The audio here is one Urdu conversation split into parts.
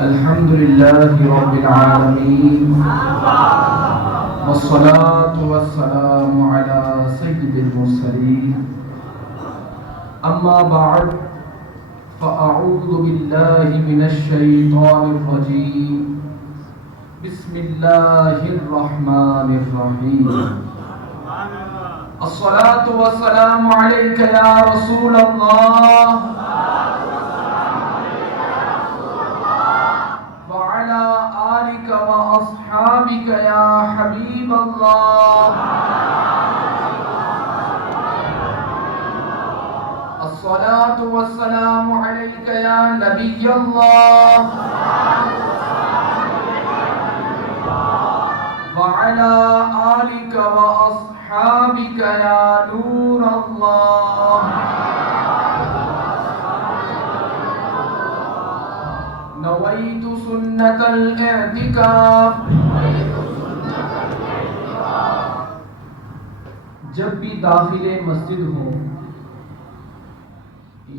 الحمد لله رب العالمين والصلاة والسلام على سيد المرسلين أما بعد فأعوذ بالله من الشيطان الرجيم بسم الله الرحمن الرحيم الصلاة والسلام عليك يا رسول الله وعلى آلك وأصحابك يا حبيب الله الصلاة والسلام عليك يا نبي الله وعلى آلك وأصحابك يا نور الله نويت سنة الاعتكاف جب بھی داخل مسجد ہوں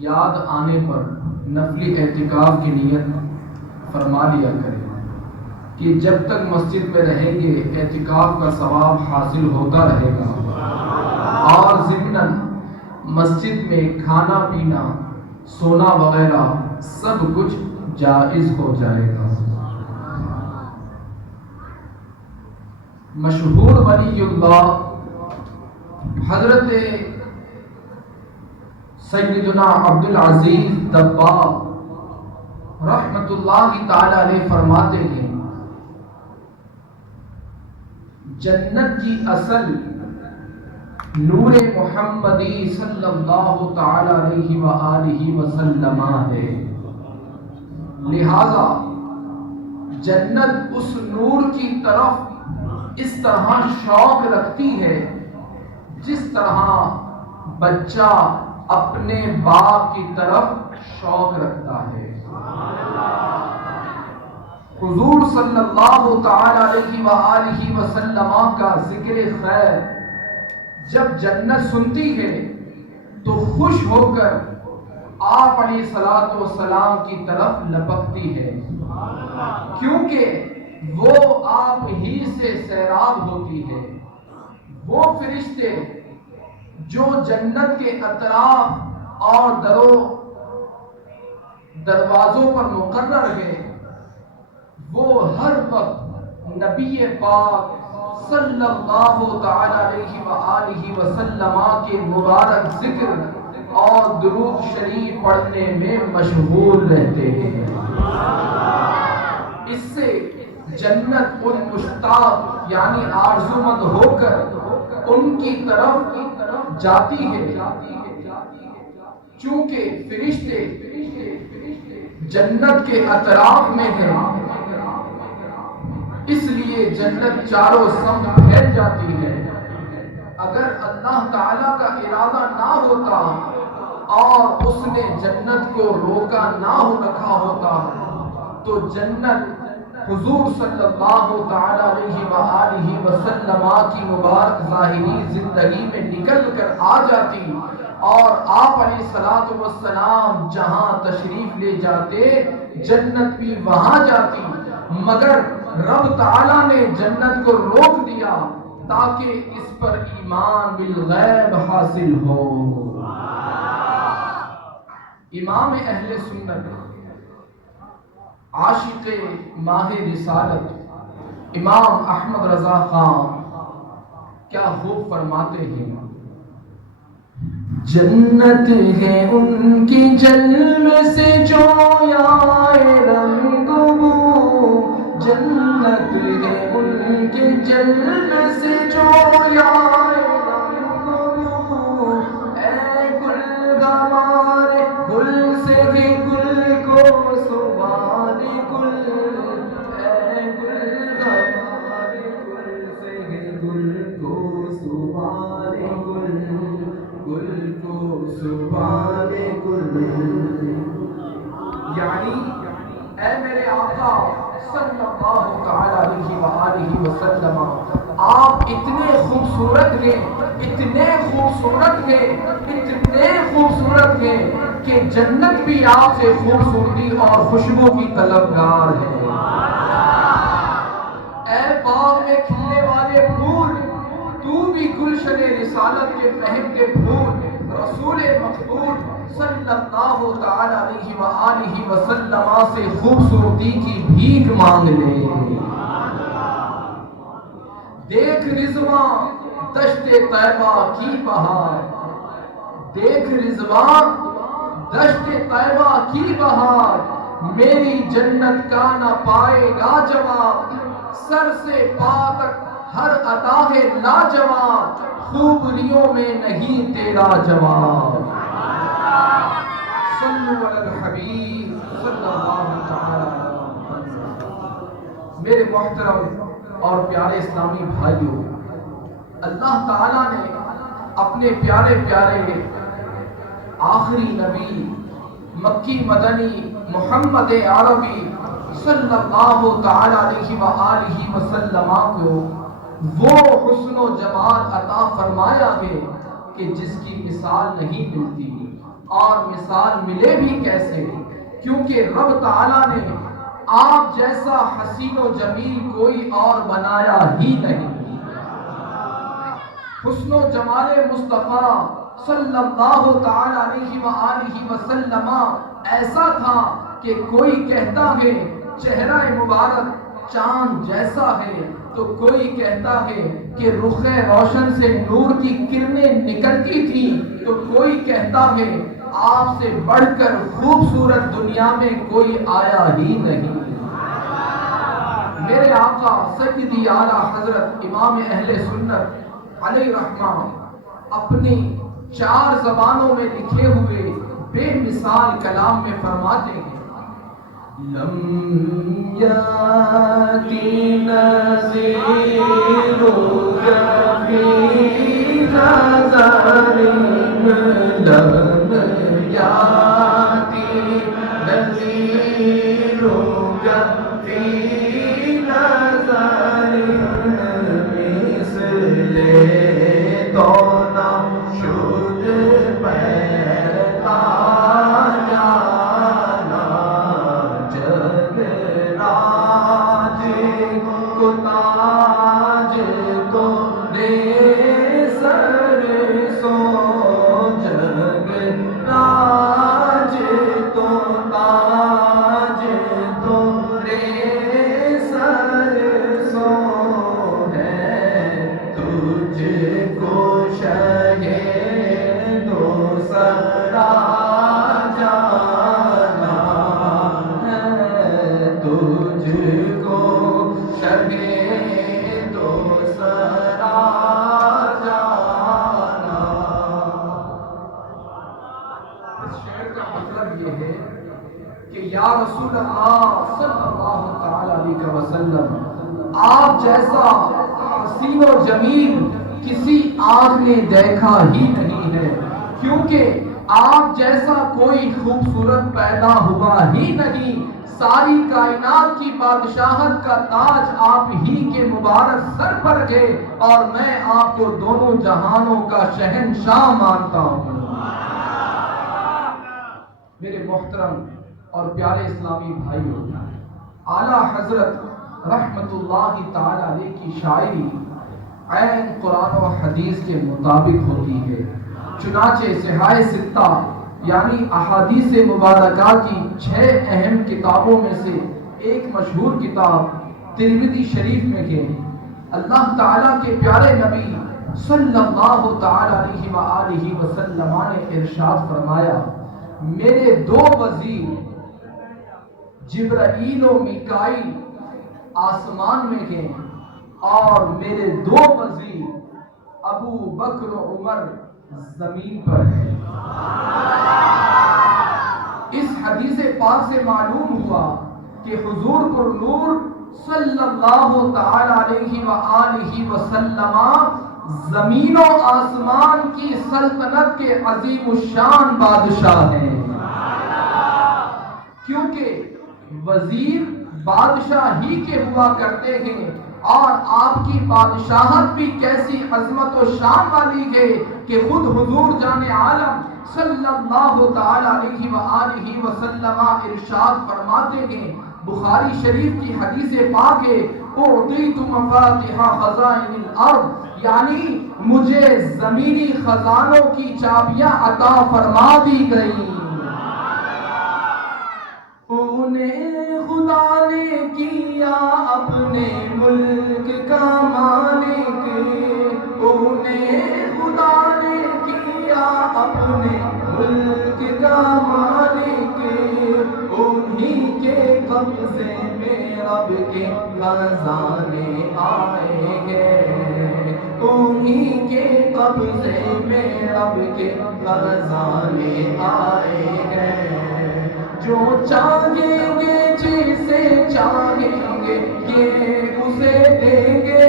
یاد آنے پر نفلی اعتکاف کی نیت فرما لیا کریں کہ جب تک مسجد میں رہیں گے اعتکاف کا ثواب حاصل ہوتا رہے گا اور ضمناً مسجد میں کھانا پینا سونا وغیرہ سب کچھ جائز ہو جائے گا۔ مشہور ولی اللہ حضرت سیدنا عبدالعزیز دباغ رحمت اللہ تعالی علیہ فرماتے ہیں جنت کی اصل نور محمدی صلی اللہ تعالی علیہ وآلہ وسلم ہے، لہذا جنت اس نور کی طرف اس طرح شوق رکھتی ہے جس طرح بچہ اپنے باپ کی طرف شوق رکھتا ہے۔ حضور صلی اللہ تعالی علیہ وآلہ وسلم کا ذکر خیر جب جنت سنتی ہے تو خوش ہو کر آپ علیہ الصلوۃ والسلام کی طرف لپکتی ہے، کیونکہ وہ آپ ہی سے سیراب ہوتی ہے۔ وہ فرشتے جو جنت کے اطراف اور دروازوں پر مقرر ہیں وہ ہر وقت نبی پاک صلی اللہ تعالی علیہ وآلہ وسلم کے مبارک ذکر اور درود شریف پڑھنے میں مشغول رہتے ہیں۔ اس سے جنت ان مشتاق یعنی آرزومند ہو کر ان کی طرف جاتی ہے، چونکہ فرشتے جنت کے اطراف میں ہیں، اس لیے جنت چاروں سمت پھیل جاتی ہے۔ اگر اللہ تعالیٰ کا ارادہ نہ ہوتا اور اس نے جنت کو روکا نہ رکھا ہوتا تو جنت حضور صلی اللہ تعالی علیہ وآلہ وسلم کی مبارک ظاہری زندگی میں نکل کر آ جاتی اور آپ علیہ الصلوۃ والسلام جہاں تشریف لے جاتے جنت بھی وہاں جاتی، مگر رب تعالیٰ نے جنت کو روک دیا تاکہ اس پر ایمان بالغیب حاصل ہو۔ امام اہل سنت عاشق ماہ رسالت امام احمد رضا خان کیا خوب فرماتے ہیں، جنت ہے ان کی جلم سے جو آئے رنگ بو، جنت ہے ان کے جلم سے جو آئے رنگ بو، اے گل گمارے گل سے ہی گل کو سبحان گل، اے گل گمارے گل سے ہی گل کو سبحان گل، گل کو سبحان گل، یعنی اے میرے آقا صلی اللہ تعالی علیہ وآلہ وسلم آپ اتنے خوبصورت ہیں، اتنے خوبصورت ہیں، اتنے خوبصورت ہیں کہ جنت بھی آپ سے خوبصورتی اور خوشبو کی طلبگار ہے۔ اے باغ میں کھلنے والے پھول، تو بھی گلشن رسالت کے مہکتے پھول، رسول مقبول صلی اللہ تعالی علیہ وآلہ وسلم سے خوبصورتی کی بھیک مانگ لے۔ دیکھ رضوان دشت طیبہ کی بہار، دیکھ رضوان دشت طیبہ کی بہار، میری جنت کا نہ پائے گا جواب، سر سے پا تک ہر عطا ہے لاجواب، خوبریوں میں نہیں تیرا جواب۔ صلو علی الحبیب صلی اللہ تعالی علیہ وسلم۔ میرے محترم اور پیارے اسلامی بھائیوں، اللہ تعالیٰ نے اپنے پیارے پیارے آخری نبی مکی مدنی محمد عربی صلی اللہ تعالی علیہ وآلہ وسلم کو وہ حسن و جمال عطا فرمایا ہے کہ جس کی مثال نہیں ملتی، اور مثال ملے بھی کیسے، کیونکہ رب تعالیٰ نے آپ جیسا حسین و جمیل کوئی اور بنایا ہی نہیں۔ حسن و جمال مصطفیٰ صلی اللہ تعالی علیہ وآلہ وسلم ایسا تھا کہ کوئی کہتا ہے چہرہ مبارک چاند جیسا ہے، تو کوئی کہتا ہے کہ رخ روشن سے نور کی کرنیں نکلتی تھیں، تو کوئی کہتا ہے آپ سے بڑھ کر خوبصورت دنیا میں کوئی آیا ہی نہیں۔ میرے آقا سیدی اعلیٰ حضرت امام اہل سنت علیہ رحمہ اپنی 4 زبانوں میں لکھے ہوئے بے مثال کلام میں فرماتے ہیں، لم یاتی نظیر فی نظر، لم یاتی نظیر فی نظر، مثل تو نہ شد پیدا جانا، جگ راج کو تاج کو دے سر سو، جگ راج تو تاج تو دے سر سو، ہے تجھ کو شہے دو سرا جانا، ہے تجھ کو شہے دو سرا جانا۔ اس شعر کا مطلب یہ ہے کہ یا رسول اللہ صلی اللہ تعالی علیہ وسلم، آپ جیسا حسین و جمیل کسی آنکھ نے دیکھا ہی نہیں ہے، کیونکہ آپ جیسا کوئی خوبصورت پیدا ہوا ہی نہیں۔ ساری کائنات کی بادشاہت کا تاج آپ ہی کے مبارک سر پر ہے، اور میں آپ کو دونوں جہانوں کا شہنشاہ مانتا ہوں۔ میرے محترم اور پیارے اسلامی بھائیوں، اعلیٰ حضرت رحمت اللہ تعالی علیہ کی شاعری عین قرآن و حدیث کے مطابق ہوتی ہے، چنانچہ صحاح ستہ یعنی احادیث مبارکہ کی 6 اہم کتابوں میں سے ایک مشہور کتاب ترمذی شریف میں کہ اللہ تعالیٰ کے پیارے نبی صلی اللہ تعالی علیہ وآلہ وسلم نے ارشاد فرمایا، میرے 2 وزیر جبرائیل و میکائیل آسمان میں ہیں، اور میرے 2 وزیر ابو بکر و عمر زمین پر ہیں۔ اس حدیث پاک سے معلوم ہوا کہ حضور پر نور صلی اللہ تعالی علیہ وآلہ وسلم زمین و آسمان کی سلطنت کے عظیم الشان بادشاہ ہیں، کیونکہ وزیر بادشاہ ہی کے ہوا کرتے ہیں، اور آپ کی بادشاہت بھی کیسی عظمت و شان والی ہے کہ خود حضور جان عالم صلی اللہ تعالی علیہ وآلہ وسلم ارشاد فرماتے ہیں، بخاری شریف کی حدیث پاک ہے، اعطیت مفاتیح خزائن الارض، یعنی مجھے زمینی خزانوں کی چابیاں عطا فرما دی گئی۔ انہیں خدا نے کیا اپنے ملک کا مالک، انہیں خدا نے کیا اپنے ملک کا مالک، انہی کے قبضے میں رب کے خزانے آئیں گے، انہی کے قبضے میں رب کے خزانے آئیں گے۔ جو چاہیں گے جسے چاہیں گے یہ اسے دیں گے،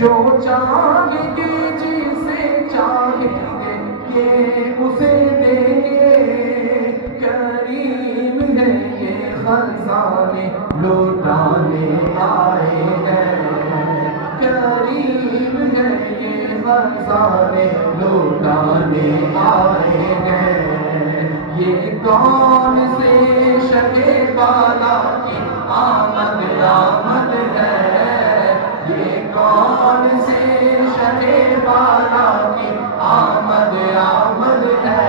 جو چاہیں گے جسے چاہیں گے یہ اسے دیں گے، کریم ہے یہ خزانے لوٹانے آئے ہیں، کریم ہے یہ خزانے لوٹانے آئے ہیں۔ یہ کون سے شکے بالا کی آمد آمد ہے، یہ کون سے شکے بالا کی آمد آمد ہے،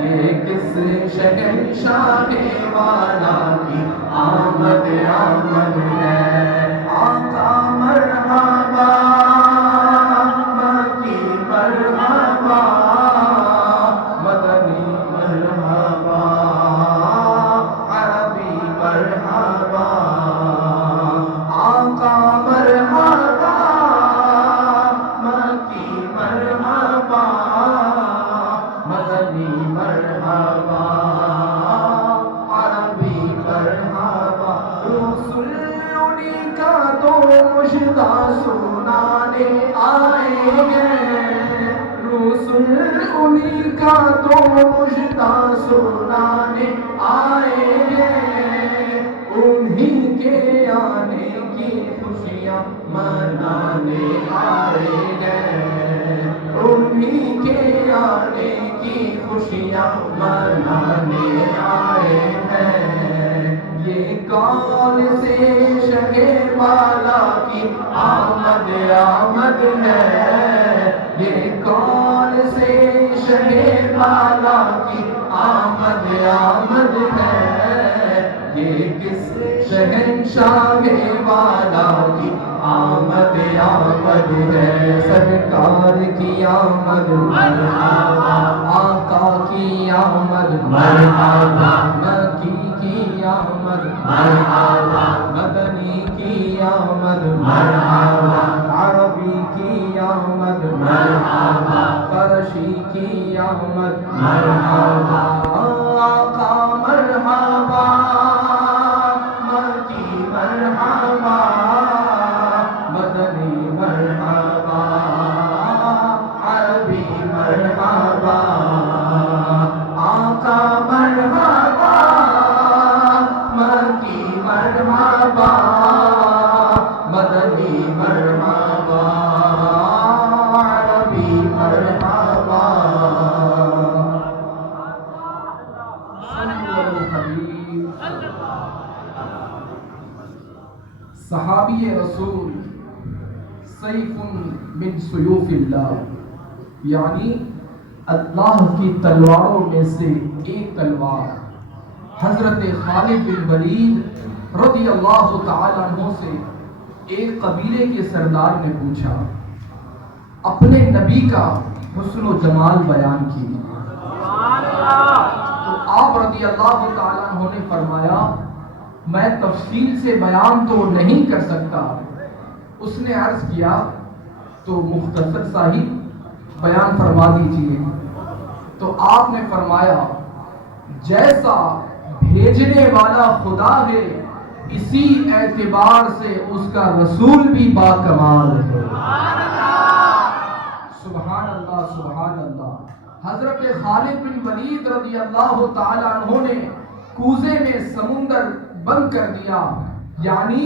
یہ کس شہنشاہ والا کی آمد آمد ہے۔ آقا مرحبا، مکی مرحبا، مدنی مرحبا، عربی مرحبا، آقا مرحبا، مکی مرحبا، مدنی مرحبا، عربی مرحبا۔ رسول انہی کا تو مجدہ سنانے آئے ہیں، رسول انہی کا تو مجدہ سنانے آئے ہیں، انہی کے آنے کی خوشیاں منانے آئے ہیں، انہی کے آنے کی خوشیاں منانے آئے ہیں۔ یہ کون سے شگے والا کی آمد آمد ہے، یہ کون سے شگے والا کی آمد آمد ہے، یہ کس شہنشاہ والا کی آمد آمد ہے۔ سرکار کی آمد مرحبا، آقا کی آمد مرحبا، مکی کی آمد مرحبا، مدنی کی آمد مرحبا، عربی کی آمد مرحبا، فرشی کی آمد مرحبا، آقا مرحبا، مکی مرحبا، مدنی مرحبا، عربی مرحبا، آقا مرحبا، مکی مرحبا، مدنی مرحبا، عربی مرحبا۔ صحابی رسول سیف من سیوف اللہ، یعنی اللہ کی تلواروں میں سے ایک تلوار۔ حضرت خالد بن ولید رضی اللہ تعالیٰ عنہ سے ایک قبیلے کے سردار نے پوچھا، اپنے نبی کا حسن و جمال بیان کیجیے۔ تو آپ رضی اللہ تعالیٰ عنہ نے فرمایا، میں تفصیل سے بیان تو نہیں کر سکتا۔ اس نے عرض کیا تو مختصر سا ہی بیان فرما دیجیے۔ تو آپ نے فرمایا، جیسا بھیجنے والا خدا ہے اسی اعتبار سے اس کا رسول بھی باکمال ہے۔ سبحان اللہ سبحان اللہ۔ حضرت خالد بن ولید رضی اللہ تعالیٰ عنہ نے کوزے میں سمندر بند کر دیا، یعنی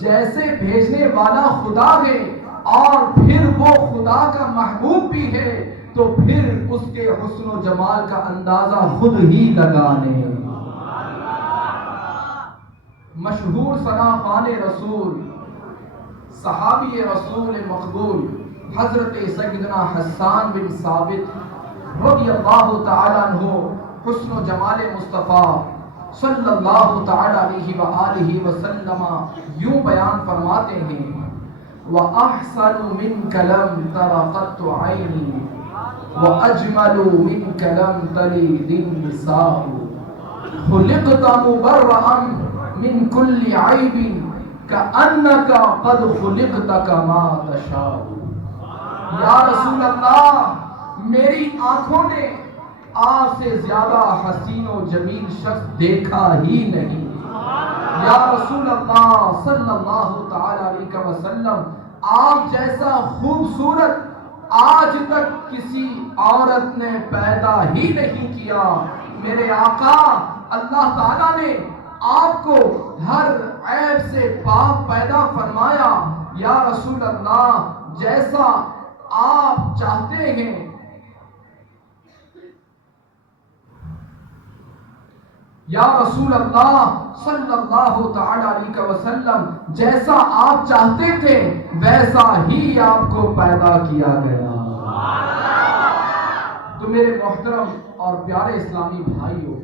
جیسے بھیجنے والا خدا ہے اور پھر وہ خدا کا محبوب بھی ہے، تو پھر اس کے حسن و جمال کا اندازہ خود ہی لگا لیں۔ مشہور ثنا خوان رسول، صحابی رسول مقبول حضرت سیدنا حسان بن ثابت رضی اللہ تعالیٰ عنہ حسن و جمال مصطفیٰ صلی اللہ تعالیٰ علیہ وآلہ وسلم یوں بیان فرماتے ہیں: وَأَحْسَنُ مِنْكَ لَمْ تَرَ قَطُّ عَيْنِي وَأَجْمَلُ مِنْكَ لَمْ تَلِدِ النِّسَاءُ خُلِقْتَ مُبَرَّأً مِنْ كُلِّ عَيْبٍ كَأَنَّكَ قَدْ خُلِقْتَ كَمَا تَشَاءُ۔ یا رسول اللہ، میری آنکھوں نے آپ سے زیادہ حسین و جمیل شخص دیکھا ہی نہیں۔ یا رسول اللہ صلی اللہ تعالی علیہ وسلم، آپ جیسا خوبصورت آج تک کسی عورت نے پیدا ہی نہیں کیا۔ میرے آقا اللہ تعالیٰ نے آپ کو ہر عیب سے پاک پیدا فرمایا۔ یا رسول اللہ، جیسا آپ چاہتے ہیں، یا رسول اللہ صلی اللہ تعالی علیہ وسلم، جیسا آپ چاہتے تھے ویسا ہی آپ کو پیدا کیا گیا۔ تو میرے محترم اور پیارے اسلامی بھائیوں،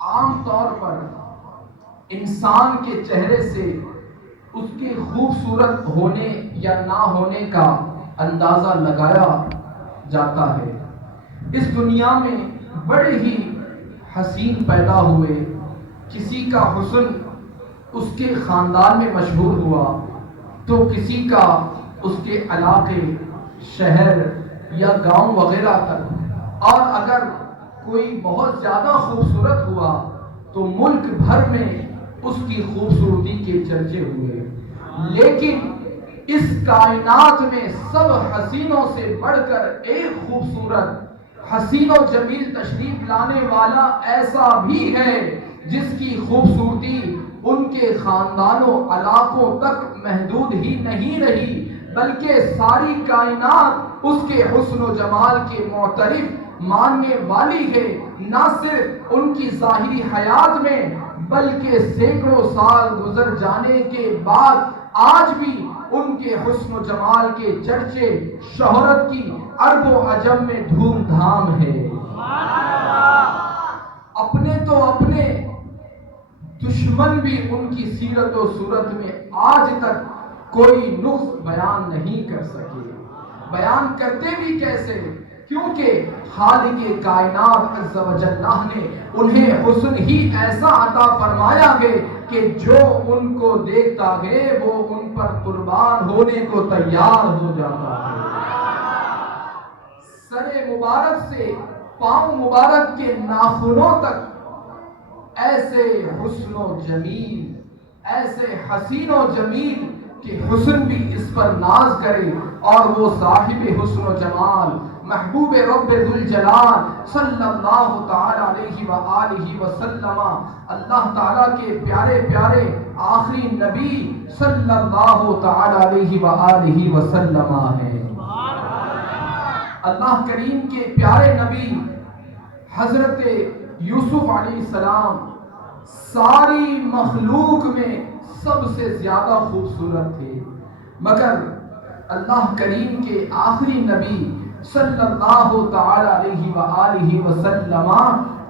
عام طور پر انسان کے چہرے سے اس کے خوبصورت ہونے یا نہ ہونے کا اندازہ لگایا جاتا ہے۔ اس دنیا میں بڑے ہی حسین پیدا ہوئے، کسی کا حسن اس کے خاندان میں مشہور ہوا تو کسی کا اس کے علاقے، شہر یا گاؤں وغیرہ تک، اور اگر کوئی بہت زیادہ خوبصورت ہوا تو ملک بھر میں اس کی خوبصورتی کے چرچے ہوئے۔ لیکن اس کائنات میں سب حسینوں سے بڑھ کر ایک خوبصورت، حسین و جمیل تشریف لانے والا ایسا بھی ہے جس کی خوبصورتی ان کے خاندان و علاقوں تک محدود ہی نہیں رہی، بلکہ ساری کائنات اس کے حسن و جمال کے معترف ماننے والی ہے۔ نہ صرف ان کی ظاہری حیات میں بلکہ سینکڑوں سال گزر جانے کے بعد آج بھی ان کے حسن و جمال کے چرچے شہرت کی عرب و عجم میں دھوم دھام ہے۔ اپنے تو اپنے دشمن بھی ان کی سیرت و صورت میں آج تک کوئی نقص بیان نہیں کر سکے۔ بیان کرتے بھی کیسے؟ کیونکہ خالق کائنات عز و جل نے انہیں حسن ہی ایسا عطا فرمایا ہے کہ جو ان کو دیکھتا ہے وہ ان پر قربان ہونے کو تیار ہو جاتا ہے۔ سر مبارک سے پاؤں مبارک کے ناخنوں تک ایسے حسن و جمیل، ایسے حسین و جمیل کہ حسن بھی اس پر ناز کرے، اور وہ صاحب حسن و جمال محبوب رب ذوالجلال صلی اللہ تعالی علیہ وآلہ وسلم، اللہ تعالیٰ کے پیارے پیارے آخری نبی صلی اللہ تعالی علیہ وآلہ وسلم ہیں۔ اللہ کریم کے پیارے نبی حضرت یوسف علیہ السلام ساری مخلوق میں سب سے زیادہ خوبصورت تھے، مگر اللہ کریم کے آخری نبی صلی اللہ تعالی علیہ وآلہ وسلم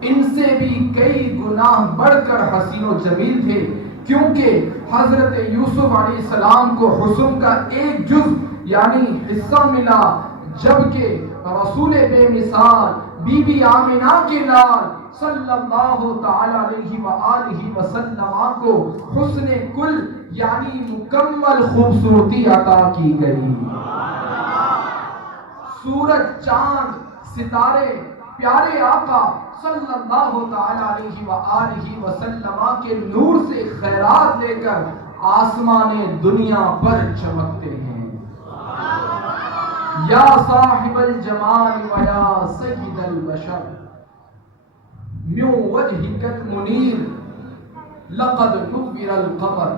ان سے بھی کئی گناہ بڑھ کر حسین و جمیل تھے، کیونکہ حضرت یوسف علیہ السلام کو حسن کا ایک جز یعنی حصہ ملا، جبکہ رسول بے مثال بی بی آمنہ کے لال صلی اللہ تعالی علیہ وآلہ وسلم کو حسن کل یعنی مکمل خوبصورتی عطا کی گئی۔ سورج، چاند، ستارے پیارے آقا صلی اللہ تعالی علیہ وآلہ وسلم کے نور سے خیرات لے کر آسمان دنیا پر چمکتے ہیں۔ یا صاحب الجمال و یا سید البشر من وجهك المنیر لقد نور القمر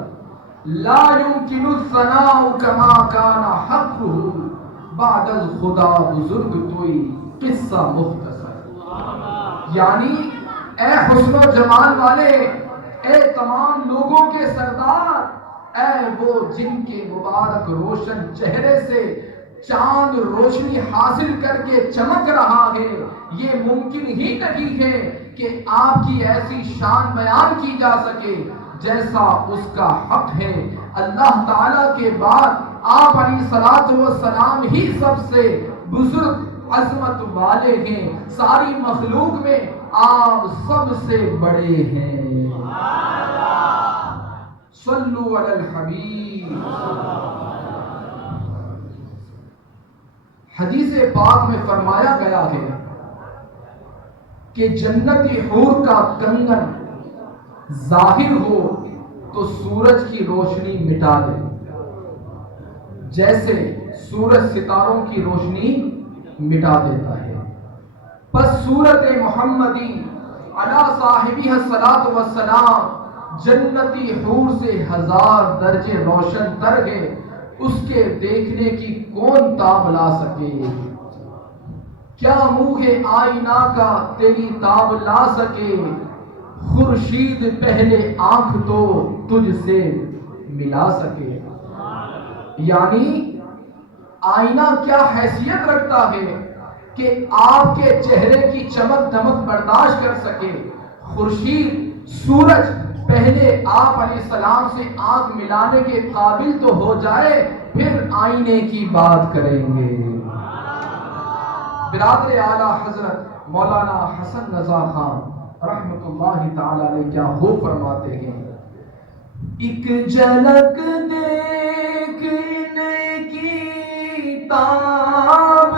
لا يمكن الثناء كما كان حقه بعد الخدا بزرگ توئی قصہ مختصر، یعنی اے حسن و جمال والے، اے تمام لوگوں کے سردار، اے وہ جن کے مبارک روشن چہرے سے چاند روشنی حاصل کر کے چمک رہا ہے، یہ ممکن ہی نہیں ہے کہ آپ کی ایسی شان بیان کی جا سکے جیسا اس کا حق ہے۔ اللہ تعالیٰ کے بعد آپ علیہ الصلوۃ والسلام ہی سب سے بزرگ عظمت والے ہیں، ساری مخلوق میں آپ سب سے بڑے ہیں۔ صلو علی الحبیب۔ حدیث پاک میں فرمایا گیا ہے کہ جنتی حور کا کنگن ظاہر ہو تو سورج کی روشنی مٹا دے، جیسے سورج ستاروں کی روشنی مٹا دیتا ہے۔ پس صورت محمدی علی صاحبہ الصلاۃ والسلام جنتی حور سے 1000 درجے روشن تر ہے، اس کے دیکھنے کی کون تاب لا سکے؟ کیا منہ آئینہ کا تیری تاب لا سکے؟ خورشید پہلے آنکھ تو تجھ سے ملا سکے۔ یعنی آئینہ کیا حیثیت رکھتا ہے کہ آپ کے چہرے کی چمک دمک برداشت کر سکے؟ خورشید سورج پہلے آپ علیہ السلام سے آنکھ ملانے کے قابل تو ہو جائے، پھر آئینے کی بات کریں گے۔ برادر اعلیٰ حضرت مولانا حسن رضا خان رحمۃ اللہ تعالی علیہ کیا خوب فرماتے ہیں، ایک جھلک دیکھنے کی تاب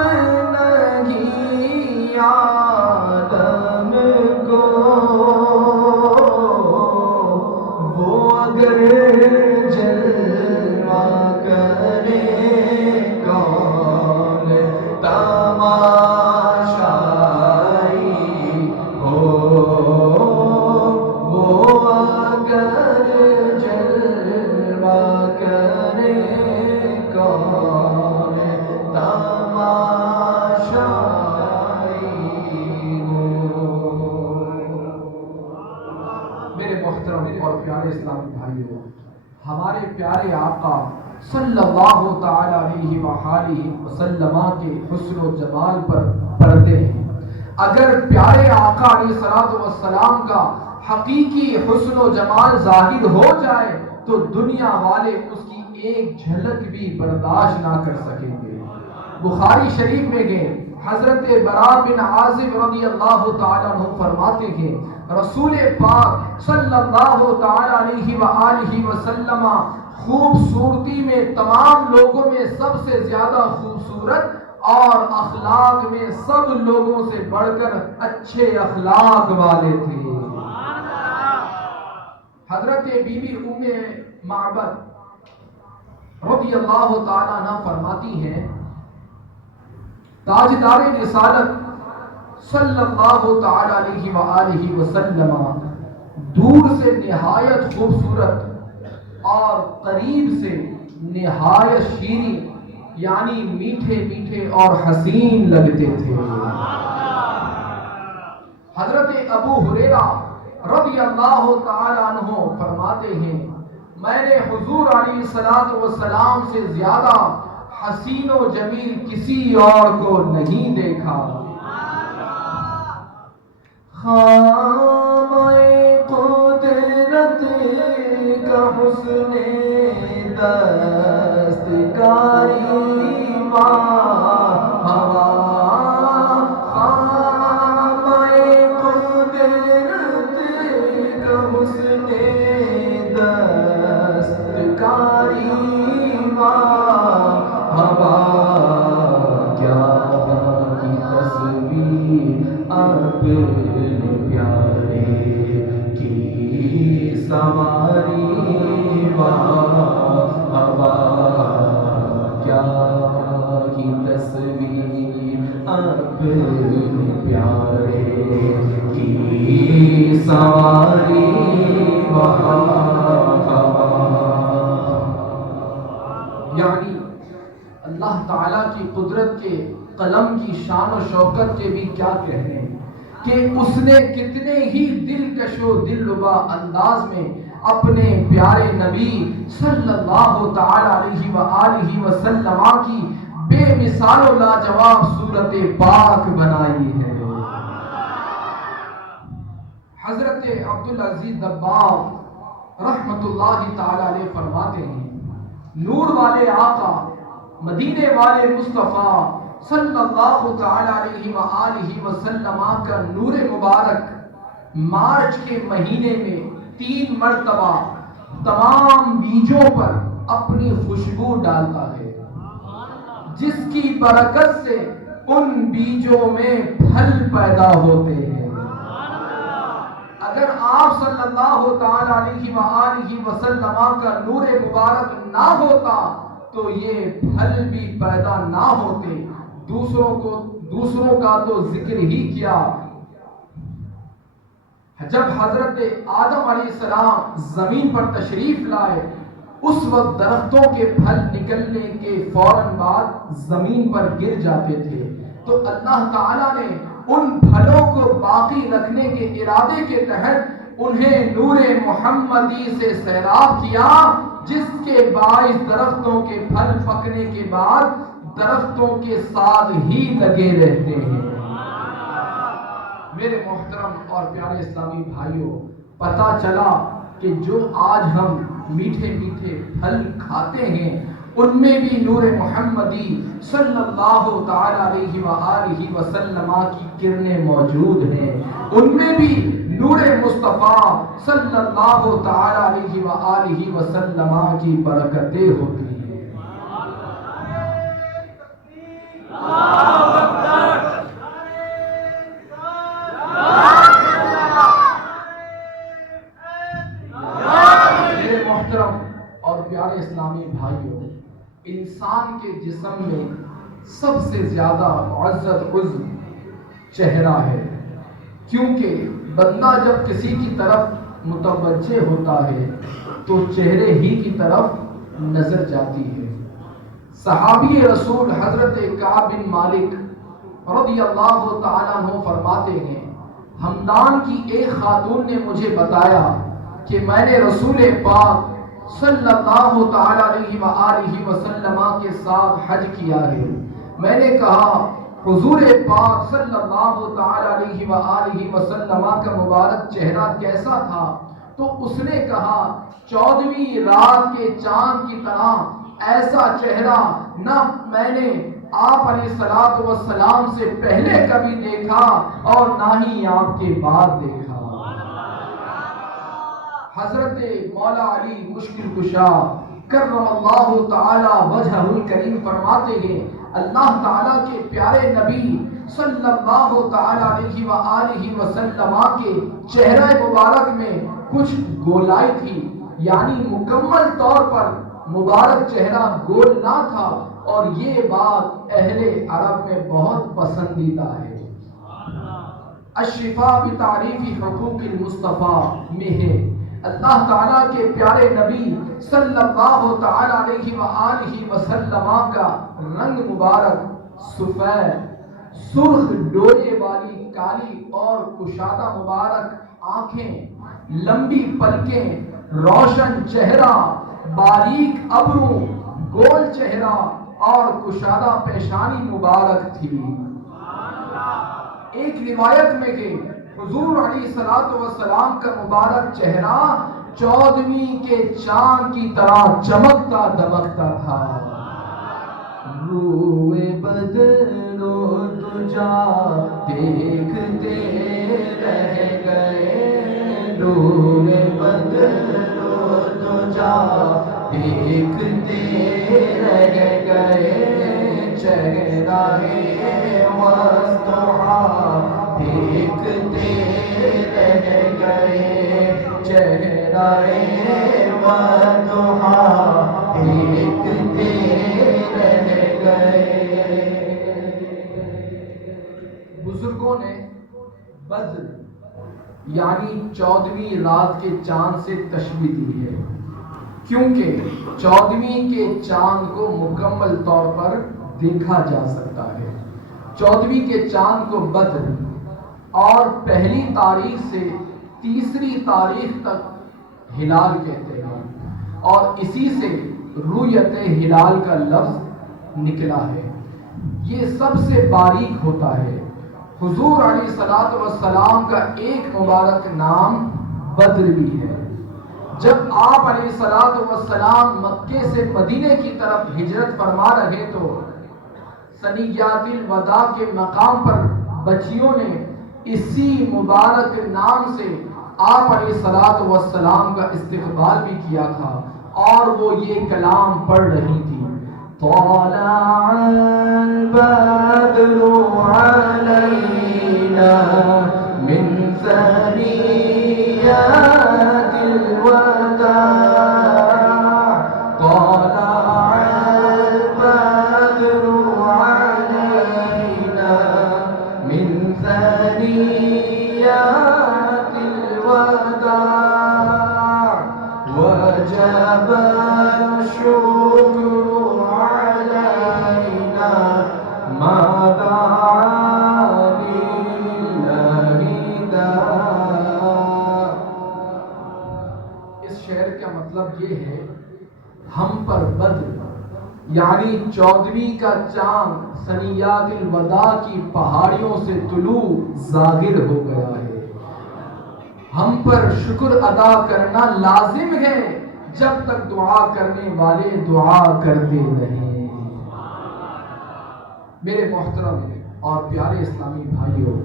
نہیں آدم کو، وہ اگر جلوہ کرے کون تماشائی ہو، وہ اگر جلوہ کرے کون تماشائی ہو۔ میرے محترم اور پیارے اسلامی بھائیوں، ہمارے پیارے آقا صلی اللہ تعالی علیہ وآلہ وسلم کے حسن و جمال پر پردے ہیں۔ اگر پیارے آقا علیہ الصلوۃ والسلام کا حقیقی حسن و جمال ظاہر ہو جائے تو دنیا والے اس کی ایک جھلک بھی برداشت نہ کر سکیں گے۔ بخاری شریف میں گئے حضرت براء بن عازب رضی اللہ تعالیٰ عنہ فرماتے ہیں رسول پاک صلی اللہ تعالیٰ علیہ وآلہ وسلم خوبصورتی میں تمام لوگوں میں سب سے زیادہ خوبصورت اور اخلاق میں سب لوگوں سے بڑھ کر اچھے اخلاق والے تھے۔ حضرت بی بی ام معبد رضی اللہ تعالیٰ عنہ فرماتی ہیں تاجدار رسالت صلی اللہ تعالی علیہ وآلہ وسلم دور سے نہایت خوبصورت اور قریب سے نہایت شیریں یعنی میٹھے میٹھے اور حسین لگتے تھے۔ حضرت ابو ہریرہ رضی اللہ تعالی عنہ فرماتے ہیں میں نے حضور علیہ الصلوۃ والسلام سے زیادہ حسین و جمیل کسی اور کو نہیں دیکھا۔ خامۂ قدرت کا حسن دستکاری ہوا، خامۂ قدرت کا حسن دستکاری ہوا، کیا کی تصویر اپنے پیارے کی سواری ہوا، کیا کی تصویر اپنے پیارے کی سواری ہوا۔ یعنی اللہ تعالیٰ کی کی قدرت کے، قلم کی شان و شوکت کے بھی کیا کہنے کہ اس نے کتنے ہی دلکش و دلربا انداز میں اپنے پیارے نبی صلی اللہ تعالی علیہ وآلہ وسلم کی بے مثال و لاجواب صورت پاک بنائی ہے۔ حضرت عبدالعزیز دباغ رحمت اللہ تعالی علیہ فرماتے ہیں، نور والے آقا مدینے والے مصطفیٰ صلی اللہ تعالی علیہ وآلہ وسلم کا نور مبارک مارچ کے مہینے میں 3 مرتبہ تمام بیجوں پر اپنی خوشبو ڈالتا ہے، جس کی برکت سے ان بیجوں میں پھل پیدا ہوتے ہیں۔ اگر آپ صلی اللہ تعالی علیہ وآلہ وسلم کا نور مبارک نہ ہوتا تو یہ پھل بھی پیدا نہ ہوتے، دوسروں کا تو ذکر ہی کیا۔ جب حضرت آدم علیہ السلام زمین پر تشریف لائے، اس وقت درختوں کے پھل نکلنے کے فوراً بعد زمین پر گر جاتے تھے، تو اللہ تعالیٰ نے ان پھلوں کو باقی رکھنے کے ارادے کے تحت انہیں نور محمدی سے سیراب کیا، جس کے باعث درختوں کے پھل پکنے کے بعد درختوں کے ساتھ ہی لگے رہتے ہیں۔ میرے محترم اور پیارے اسلامی بھائیوں، پتہ چلا کہ جو آج ہم میٹھے میٹھے پھل کھاتے ہیں ان میں بھی نور محمدی صلی اللہ تعالی علیہ وآلہ وسلم کی کرنیں موجود ہیں، ان میں بھی نور مصطفیٰ صلی اللہ تعالی علیہ وآلہ وسلم کی برکتیں ہوتی ہیں۔ میرے محترم اور پیارے اسلامی بھائیوں، انسان کے جسم میں سب سے زیادہ معزز عضو چہرہ ہے، کیونکہ بندہ جب کسی کی طرف متوجہ ہوتا ہے تو چہرے ہی کی طرف نظر جاتی ہے۔ صحابی رسول حضرت کعب بن مالک رضی اللہ تعالیٰ عنہ فرماتے ہیں، ہمدان کی ایک خاتون نے مجھے بتایا کہ میں نے رسول پاک صلی اللہ تعالی علیہ وآلہ وسلم کے ساتھ حج کیا ہے۔ میں نے کہا حضور پاک صلی اللہ تعالی علیہ وآلہ وسلم کا مبارک چہرہ کیسا تھا؟ تو اس نے کہا 14ویں رات کے چاند کی طرح ایسا چہرہ نہ میں نے آپ علیہ الصلوۃ والسلام سے پہلے کبھی دیکھا اور نہ ہی آپ کے بعد دیکھا۔ حضرت مولا علی مشکل کشا کرم اللہ تعالی وجہہ الکریم فرماتے ہیں، اللہ تعالیٰ کے پیارے نبی صلی اللہ تعالی علیہ وآلہ وسلم کے چہرہ مبارک میں کچھ گولائی تھی، یعنی مکمل طور پر مبارک چہرہ گول نہ تھا، اور یہ بات اہل عرب میں بہت پسندیدہ ہے۔ الشفاء بتعریف حقوق المصطفیٰ میں ہے، اللہ تعالیٰ کے پیارے نبی صلی اللہ تعالی علیہ وآلہ وسلم کا رنگ مبارک سفید، سرخ ڈورے والی کالی اور کشادہ مبارک آنکھیں، لمبی پلکیں، روشن چہرہ، باریک ابرو، گول چہرہ اور کشادہ پیشانی مبارک تھی۔ ایک روایت میں کہ حضور علیہ الصلوۃ والسلام کا مبارک چہرہ 14ویں کے چاند کی طرح چمکتا دمکتا تھا۔ روئے بدرو تجا دیکھتے رہ گئے، روئے بدرو تجا دیکھتے رہ گئے، چہرہ مصطفیٰ دیکھتے رہ گئے، چہرہ مصطفیٰ دیکھتے رہ گئے۔ بزرگوں نے بدر یعنی 14ویں رات کے چاند سے تشبیہ دی ہے، کیونکہ 14ویں کے چاند کو مکمل طور پر دیکھا جا سکتا ہے۔ 14ویں کے چاند کو بدر اور پہلی تاریخ سے تیسری تاریخ تک ہلال کہتے ہیں، اور اسی سے رویت ہلال کا لفظ نکلا ہے۔ یہ سب سے باریک ہوتا ہے۔ حضور علیہ الصلوۃ والسلام کا ایک مبارک نام بدر بھی ہے۔ جب آپ علیہ الصلوۃ والسلام مکے سے مدینے کی طرف ہجرت فرما رہے تو ثنیات الوداع کے مقام پر بچیوں نے اسی مبارک نام سے آپ علیہ الصلوۃ والسلام کا استقبال بھی کیا تھا، اور وہ یہ کلام پڑھ رہی تھی: طلع البدر علینا من ثنیات الوداع، طلع البدر علینا من ثنیات الوداع، وجب الشکر علینا ما دعا للہ داع۔ اس شعر کا مطلب یہ ہے، ہم پر بدر یعنی 14ویں کا چاند ثنیات الوداع کی پہاڑیوں سے طلوع ظاہر ہو گیا ہے۔ ہم پر شکر ادا کرنا لازم ہے جب تک دعا کرنے والے دعا کرتے رہیں۔ میرے محترم اور پیارے اسلامی بھائیوں،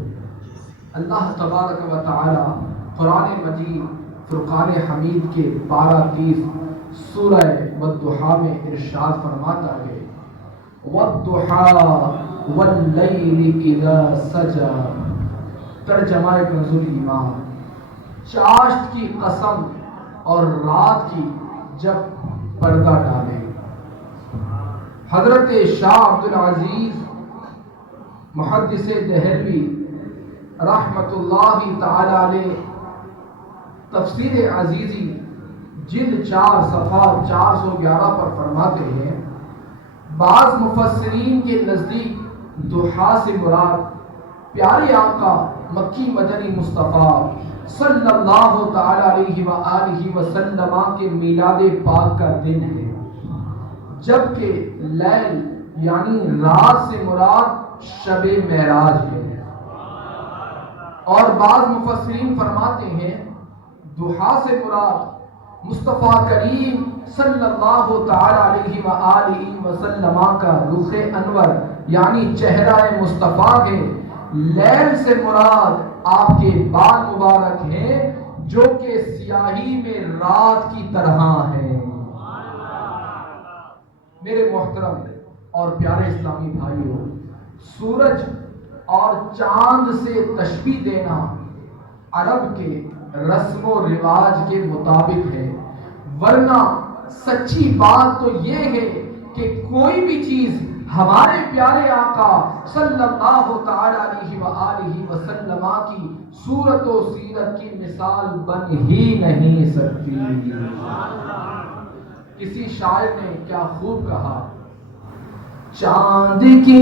اللہ تبارک و تعالی قرآن مجید فرقان حمید کے 30 سورہ والضحیٰ میں ارشاد فرماتا ہے: والضحیٰ واللیل اذا سجا۔ ترجمہ کنز ایمان: چاشت کی قسم اور رات کی جب پردہ ڈالے۔ حضرت شاہ عبدالعزیز محدث دہلوی رحمت اللہ تعالی علیہ تفسیر عزیزی جلد 4 صفحہ 411 پر فرماتے ہیں: بعض مفسرین کے نزدیک ضحیٰ سے مراد پیارے آقا مکی مدنی مصطفیٰ صلی اللہ تعالی علیہ وآلہ وسلم کے میلاد پاک کا دن ہے، جبکہ لیل یعنی رات سے مراد شب معراج ہے۔ اور بعض مفسرین فرماتے ہیں ضحیٰ سے مراد مصطفیٰ کریم صلی اللہ تعالی علیہ وآلہ وسلم کا رخ انور یعنی چہرہ مصطفیٰ ہے۔ لیل سے مراد آپ کے بال مبارک ہیں جو کہ سیاہی میں رات کی طرح ہیں۔ میرے محترم اور پیارے اسلامی بھائیوں، سورج اور چاند سے تشبیہ دینا عرب کے رسم و رواج کے مطابق ہے، ورنہ سچی بات تو یہ ہے کہ کوئی بھی چیز ہمارے پیارے آقا صلی اللہ تعالی علیہ وآلہ وسلم کی صورت و سیرت کی مثال بن ہی نہیں سکتی۔ کسی شاعر نے کیا خوب کہا: چاند کی